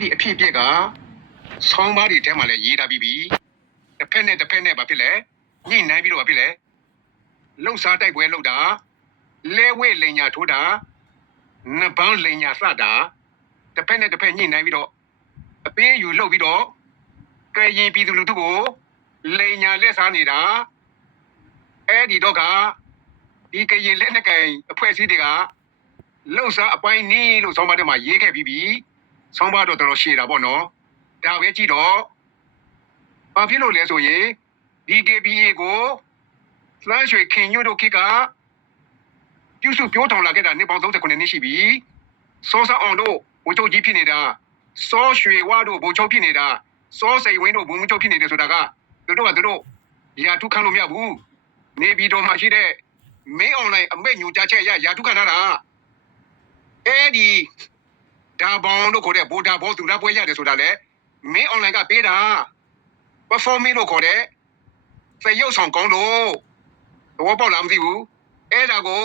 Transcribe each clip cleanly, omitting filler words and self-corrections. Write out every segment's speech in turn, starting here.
ဒီအဖြစ်အပျက်ကဆောင်းပါးတွေထဲမှာလည်းရေးထားပြီးပြီတစ်ဖက်နဲ့ဘာဖြစ်လဲညှိနှိုင်းပြီးတော့ဘာဖြစ်လဲလှုပ်ရှားတိုက်ပွဲလှုပ်တာလဲဝဲလိန်ညာထိုးတာနှစ်ပန်းလိန်ညာစတာတစ်ဖက်နဲ့တစ်ဖက်ညှိနှိုင်းပြီးတော့အပေးယူလှုပ်ပြီးတော့ကရင်ပြည်သူလူထုကိုလိန်ညာလက်စားနေတာအဲ့ဒီတော့ကဒီကရင်လက်နက်ကင်အဖွဲ့အစည်းတွေကလှုပ်ရှားအပိုင်းနည်းလို့ဆောင်းပါးထဲမှာရေးခဲ့ပြီးပြီဆောင်းပါးတော့တော်တော်ရှည်တာပေါ့နော်ဒါပဲကြည့်တော့ဘာဖြစ်လို့လဲဆိုရင်ဒီ DPA ကိုလှမ်းရွှေခင်ညွတ်တို့ခေတ်ကပြုစုပြောထောင်လာခဲ့တာနှစ်ပေါင်း39နှစ်ရှိပြီစောစအောင်တို့ဘိုးချုပ်ကြီးဖြစ်နေတာစောရွှေဝါတို့ဘိုးချုပ်ဖြစ်နေတာစောစိန်ဝင်းတို့ဘုံချုပ်ဖြစ်နေတယ်ဆိုတာကသူတို့ရာထုခံလို့မရဘူးနေပြည်တော်မှာရှိတဲ့မင်းအွန်လိုင်းအမိတ်ညွှန်ကြားချက်ရရာထုခံထားတာအဲ့ဒီဒါဘောင်တို့ခေါ်တဲ့ဗိုလ်ဒါဘောသူလားပွဲရတယ်ဆိုတာလေမင်းအွန်လိုင်းကပေးတာ performing လို့ခေါ်တဲ့သရုပ်ဆောင်ကောင်းလို့သဘောပေါက်လားမသိဘူးအဲ့ဒါကို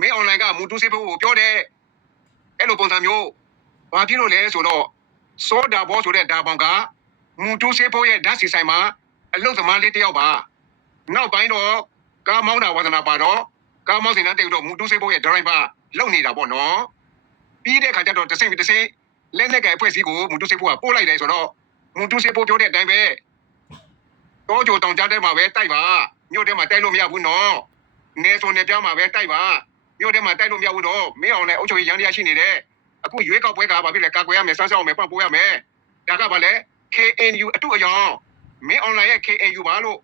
မင်းအွန်လိုင်းကမူတူးစေဖို့ပြောတယ်အဲ့လိုပုံစံမျိုးဘာဖြစ်လို့လဲဆိုတော့စောဒါဘောဆိုတဲ့ဒါဘောင်ကမူတူးစေဖို့ရဲ့ဓာတ်စီဆိုင်မှာအလုတ်သမားလေးတယောက်ပါနောက်ပိုင်းတော့ကားမောင်းတာဝါသနာပါတော့ကားမောင်းစင်တဲ့တိတ်တော့မူတူးစေဖို့ရဲ့ဒရိုင်ဘာလုံနေတာပေါ့နော်ပြီးတဲ့ခါကျတော့တစ်စိမ့်လက်လက်ကအဖွဲ့အစည်းကိုမူတူးစေဖို့ကပို့လိုက်တယ်ဆိုတော့မူတူးစေဖို့ပြောတဲ့အတိုင်းပဲတော့ကြိုတောင်ကြားထဲမှာပဲတိုက်ပါမြို့ထဲမှာတိုက်လို့မရဘူးနော်နေဆိုနေပြမှာပဲတိုက်ပါမြို့ထဲမှာတိုက်လို့မရဘူးတော့မင်းအောင်လည်းအုပ်ချုပ်ရေးရန်တရားရှိနေတယ်အခုရွေးကောက်ပွဲကဘာဖြစ်လဲကာကွယ်ရမယ်စမ်းဆောင်မယ်ပတ်ပိုးရမယ်ဒါကဘာလဲ KNU အတူအယောင်မင်းအွန်လိုင်းရဲ့ KNU ပါလို့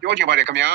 ပြောချင်ပါတယ်ခင်ဗျာ